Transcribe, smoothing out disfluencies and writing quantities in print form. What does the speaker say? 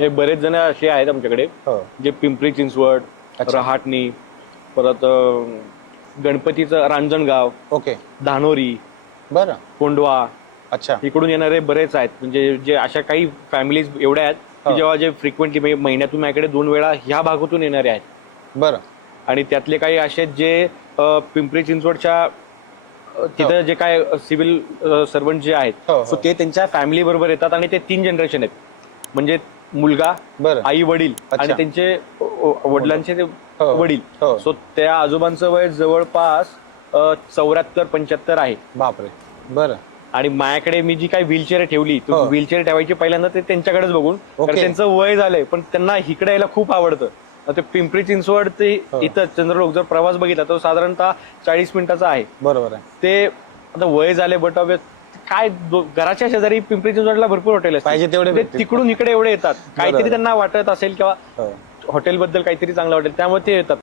हे बरेच जण असे आहेत आमच्याकडे हो. जे पिंपरी चिंचवड, अच्छा. रहाटणी, परत गणपतीचं रांजणगाव, ओके. धानोरी, बरं. कोंडवा अच्छा. इकडून येणारे बरेच आहेत. म्हणजे जे अशा काही फॅमिलीज एवढ्या आहेत की हो. जेव्हा जे फ्रिक्वेंटली महिन्यातून माझ्याकडे 2 वेळा ह्या भागातून येणारे आहेत. बरं. आणि त्यातले काही असे आहेत जे पिंपरी चिंचवडच्या तिथं जे काय सिव्हिल सर्वंट जे आहेत हो, हो. सो ते त्यांच्या फॅमिली बरोबर येतात आणि ते 3 जनरेशन आहेत. म्हणजे मुलगा, बरं. आई वडील अच्छा. आणि त्यांचे वडिलांचे ते हो. वडील. हो. सो त्या आजोबांचं वय जवळपास 74-75 आहे. बापरे. बरं. आणि माझ्याकडे मी जी काही व्हीलचेअर ठेवली हो. व्हीलचेअर ठेवायची पहिल्यांदा ते त्यांच्याकडेच बघून, कारण ओके. त्यांचं वय झालंय पण त्यांना इकडे यायला खूप आवडतं. ते पिंपरी चिंचवड ते हो. इथं चंद्रलोक जर प्रवास बघितला तो साधारणतः 40 मिनिटाचा आहे. बरोबर आहे. ते आता वय झाले बट काय घराच्या शेजारी पिंपरी चिंचवडला भरपूर हॉटेल पाहिजे तेवढे भेटतील. तिकडून इकडे एवढे येतात. काहीतरी बरोबर. त्यांना वाटत असेल किंवा हो. हॉटेलबद्दल काहीतरी चांगलं वाटेल त्यामुळे ते येतात.